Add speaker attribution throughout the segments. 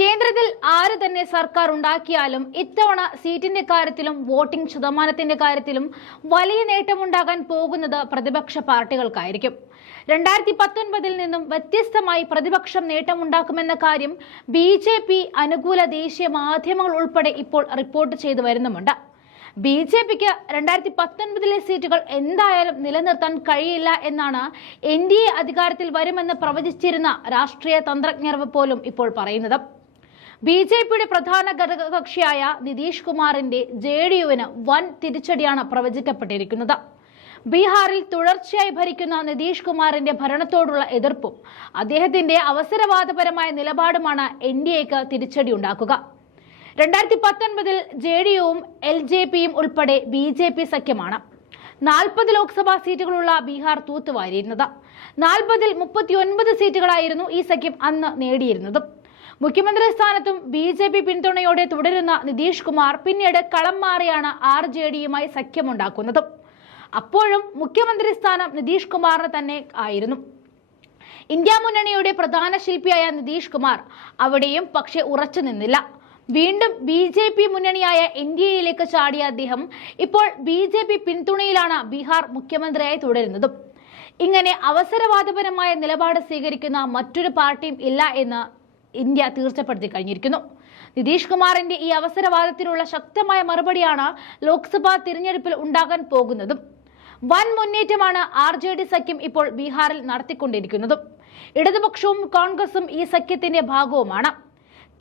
Speaker 1: കേന്ദ്രത്തിൽ ആര് തന്നെ സർക്കാർ ഉണ്ടാക്കിയാലും ഇത്തവണ സീറ്റിന്റെ കാര്യത്തിലും വോട്ടിംഗ് ശതമാനത്തിന്റെ കാര്യത്തിലും വലിയ നേട്ടമുണ്ടാകാൻ പോകുന്നത് പ്രതിപക്ഷ പാർട്ടികൾക്കായിരിക്കും. രണ്ടായിരത്തി പത്തൊൻപതിൽ നിന്നും വ്യത്യസ്തമായി പ്രതിപക്ഷം നേട്ടമുണ്ടാക്കുമെന്ന കാര്യം ബി ജെ പി അനുകൂല ദേശീയ മാധ്യമങ്ങൾ ഉൾപ്പെടെ ഇപ്പോൾ റിപ്പോർട്ട് ചെയ്തു വരുന്നുമുണ്ട്. ബി ജെ പിക്ക് രണ്ടായിരത്തി പത്തൊൻപതിലെ സീറ്റുകൾ എന്തായാലും നിലനിർത്താൻ കഴിയില്ല എന്നാണ് എൻ ഡി എ അധികാരത്തിൽ വരുമെന്ന് പ്രവചിച്ചിരുന്ന രാഷ്ട്രീയ തന്ത്രജ്ഞർ പോലും ഇപ്പോൾ പറയുന്നത്. ബി ജെ പിയുടെ പ്രധാന ഘടകകക്ഷിയായ നിതീഷ് കുമാറിന്റെ ജെ ഡി യുവിന് വൻ തിരിച്ചടിയാണ് പ്രവചിക്കപ്പെട്ടിരിക്കുന്നത്. ബീഹാറിൽ തുടർച്ചയായി ഭരിക്കുന്ന നിതീഷ് കുമാറിന്റെ ഭരണത്തോടുള്ള എതിർപ്പും അദ്ദേഹത്തിന്റെ അവസരവാദപരമായ നിലപാടുമാണ് എൻ ഡി എക്ക് തിരിച്ചടി ഉണ്ടാക്കുക. രണ്ടായിരത്തി പത്തൊൻപതിൽ ജെ ഡി യുവും എൽ ജെ പിയും ഉൾപ്പെടെ ബി ജെ പി സഖ്യമാണ്. നാൽപ്പത് ലോക്സഭാ സീറ്റുകളുള്ള ബീഹാർ തൂത്തുവാരിയിരുന്നത്. നാൽപ്പതിൽ മുപ്പത്തിയൊൻപത് സീറ്റുകളായിരുന്നു ഈ സഖ്യം അന്ന് നേടിയിരുന്നത്. മുഖ്യമന്ത്രി സ്ഥാനത്തും ബി ജെ പി പിന്തുണയോടെ തുടരുന്ന നിതീഷ് കുമാർ പിന്നീട് കളം മാറിയാണ് ആർ ജെ ഡിയുമായി സഖ്യമുണ്ടാക്കുന്നത്. അപ്പോഴും മുഖ്യമന്ത്രി സ്ഥാനം നിതീഷ് കുമാറിന് തന്നെ ആയിരുന്നു. ഇന്ത്യ മുന്നണിയുടെ പ്രധാന ശില്പിയായ നിതീഷ് കുമാർ അവിടെയും പക്ഷെ ഉറച്ചു നിന്നില്ല. വീണ്ടും ബി ജെ പി മുന്നണിയായ എൻ ഡി എയിലേക്ക് ചാടിയ അദ്ദേഹം ഇപ്പോൾ ബി ജെ പി പിന്തുണയിലാണ് ബീഹാർ മുഖ്യമന്ത്രിയായി തുടരുന്നതും. ഇങ്ങനെ അവസരവാദപരമായ നിലപാട് സ്വീകരിക്കുന്ന മറ്റൊരു പാർട്ടിയും ഇല്ല എന്ന് ഇന്ത്യ തീർച്ചപ്പെടുത്തി കഴിഞ്ഞിരിക്കുന്നു. നിതീഷ് കുമാറിന്റെ ഈ അവസരവാദത്തിനുള്ള ശക്തമായ മറുപടിയാണ് ലോക്സഭാ തിരഞ്ഞെടുപ്പിൽ ഉണ്ടാകാൻ പോകുന്നതും. വൻ മുന്നേറ്റമാണ് ആർ ജെ ഡി സഖ്യം ഇപ്പോൾ ബീഹാറിൽ നടത്തിക്കൊണ്ടിരിക്കുന്നതും. ഇടതുപക്ഷവും കോൺഗ്രസും ഈ സഖ്യത്തിന്റെ ഭാഗവുമാണ്.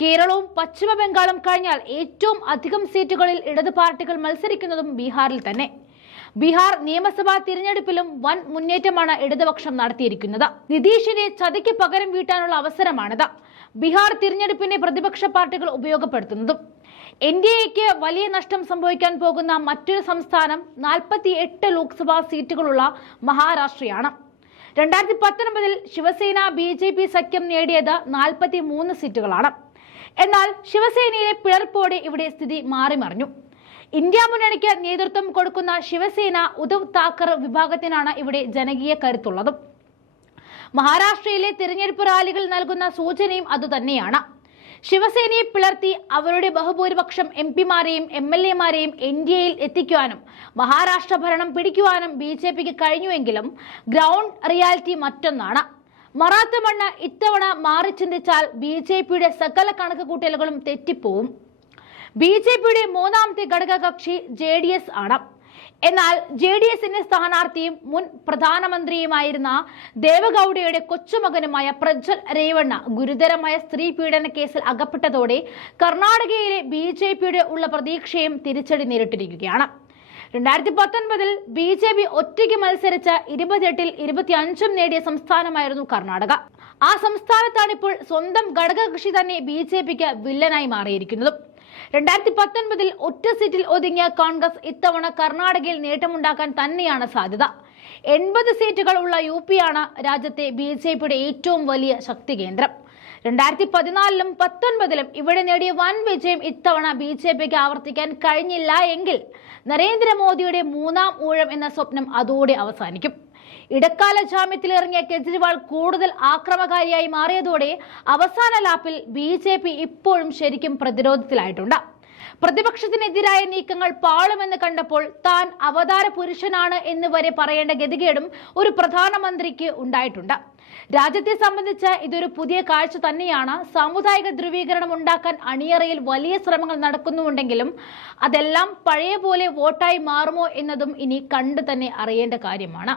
Speaker 1: കേരളവും പശ്ചിമ ബംഗാളും കഴിഞ്ഞാൽ ഏറ്റവും അധികം സീറ്റുകളിൽ ഇടതു പാർട്ടികൾ മത്സരിക്കുന്നതും ബീഹാറിൽ തന്നെ. ബീഹാർ നിയമസഭാ തിരഞ്ഞെടുപ്പിലും വൻ മുന്നേറ്റമാണ് ഇടതുപക്ഷം നടത്തിയിരിക്കുന്നത്. നിതീഷിനെ ചതിക്ക് പകരം വീട്ടാനുള്ള അവസരമാണിത്. ബീഹാർ തിരഞ്ഞെടുപ്പിനെ പ്രതിപക്ഷ പാർട്ടികൾ ഉപയോഗപ്പെടുത്തുന്നതും. എൻ ഡി എക്ക് വലിയ നഷ്ടം സംഭവിക്കാൻ പോകുന്ന മറ്റൊരു സംസ്ഥാനം നാൽപ്പത്തി എട്ട് ലോക്സഭാ സീറ്റുകളുള്ള മഹാരാഷ്ട്രയാണ്. രണ്ടായിരത്തി പത്തൊൻപതിൽ ശിവസേന ബി ജെ പി സഖ്യം നേടിയത് നാൽപ്പത്തി മൂന്ന് സീറ്റുകളാണ്. എന്നാൽ ശിവസേനയിലെ പിളർപ്പോടെ ഇവിടെ സ്ഥിതി മാറിമറിഞ്ഞു. ഇന്ത്യ മുന്നണിക്ക് നേതൃത്വം കൊടുക്കുന്ന ശിവസേന ഉദ്ധവ് താക്കർ വിഭാഗത്തിനാണ് ഇവിടെ ജനകീയ കരുത്തുള്ളത്. മഹാരാഷ്ട്രയിലെ തിരഞ്ഞെടുപ്പ് റാലികൾ നൽകുന്ന സൂചനയും അതുതന്നെയാണ്. ശിവസേനയെ പിളർത്തി അവരുടെ ബഹുഭൂരിപക്ഷം എം പിമാരെയും എം എൽ എമാരെയും എൻ ഡി എയിൽ എത്തിക്കുവാനും മഹാരാഷ്ട്ര ഭരണം പിടിക്കുവാനും ബി ജെ പിക്ക് കഴിഞ്ഞുവെങ്കിലും ഗ്രൗണ്ട് റിയാലിറ്റി മറ്റൊന്നാണ്. മറാത്ത മണ്ണ് ഇത്തവണ മാറി ചിന്തിച്ചാൽ ബി ജെ പിയുടെ സകല കണക്ക് കൂട്ടലുകളും തെറ്റിപ്പോവും. ബി ജെ പിയുടെ മൂന്നാമത്തെ ഘടകകക്ഷി ജെ ഡി എസ് ആണ്. എന്നാൽ ജെ ഡി എസിന്റെ സ്ഥാനാർത്ഥിയും മുൻ പ്രധാനമന്ത്രിയുമായിരുന്ന ദേവഗൌഡയുടെ കൊച്ചുമകനുമായ പ്രജ്വൽ രേവണ്ണ ഗുരുതരമായ സ്ത്രീ പീഡന കേസിൽ അകപ്പെട്ടതോടെ കർണാടകയിലെ ബി ജെ പിയുടെ ഉള്ള പ്രതീക്ഷയും തിരിച്ചടി നേരിട്ടിരിക്കുകയാണ്. രണ്ടായിരത്തി പത്തൊൻപതിൽ ബി ജെ പി ഒറ്റയ്ക്ക് മത്സരിച്ച ഇരുപത്തിയെട്ടിൽ ഇരുപത്തിയഞ്ചും നേടിയ സംസ്ഥാനമായിരുന്നു കർണാടക. ആ സംസ്ഥാനത്താണ് ഇപ്പോൾ സ്വന്തം ഘടകകക്ഷി തന്നെ ബി ജെ പിക്ക് വില്ലനായി മാറിയിരിക്കുന്നതും. രണ്ടായിരത്തി പത്തൊൻപതിൽ ഒറ്റ സീറ്റിൽ ഒതുങ്ങിയ കോൺഗ്രസ് ഇത്തവണ കർണാടകയിൽ നേട്ടമുണ്ടാക്കാൻ തന്നെയാണ് സാധ്യത. എൺപത് സീറ്റുകൾ ഉള്ള യു പിയാണ് രാജ്യത്തെ ബി ജെ പിയുടെ ഏറ്റവും വലിയ ശക്തി കേന്ദ്രം. രണ്ടായിരത്തി പതിനാലിലും പത്തൊൻപതിലും ഇവിടെ നേടിയ വൻ വിജയം ഇത്തവണ ബി ജെ പിക്ക് ആവർത്തിക്കാൻ കഴിഞ്ഞില്ല എങ്കിൽ നരേന്ദ്രമോദിയുടെ മൂന്നാം ഊഴം എന്ന സ്വപ്നം അതോടെ അവസാനിക്കും. ഇടക്കാല ജാമ്യത്തിൽ ഇറങ്ങിയ കെജ്രിവാൾ കൂടുതൽ ആക്രമകാരിയായി മാറിയതോടെ അവസാന ലാപ്പിൽ ബി ഇപ്പോഴും ശരിക്കും പ്രതിരോധത്തിലായിട്ടുണ്ട്. പ്രതിപക്ഷത്തിനെതിരായ നീക്കങ്ങൾ പാളുമെന്ന് കണ്ടപ്പോൾ താൻ അവതാര പുരുഷനാണ് എന്ന് വരെ പറയേണ്ട ഗതികേടും ഒരു പ്രധാനമന്ത്രിക്ക് ഉണ്ടായിട്ടുണ്ട്. രാജ്യത്തെ സംബന്ധിച്ച് ഇതൊരു പുതിയ കാഴ്ച തന്നെയാണ്. സാമുദായിക ധ്രുവീകരണം ഉണ്ടാക്കാൻ അണിയറയിൽ വലിയ ശ്രമങ്ങൾ നടക്കുന്നുണ്ടെങ്കിലും അതെല്ലാം പഴയ പോലെ വോട്ടായി മാറുമോ എന്നതും ഇനി കണ്ടു തന്നെ അറിയേണ്ട കാര്യമാണ്.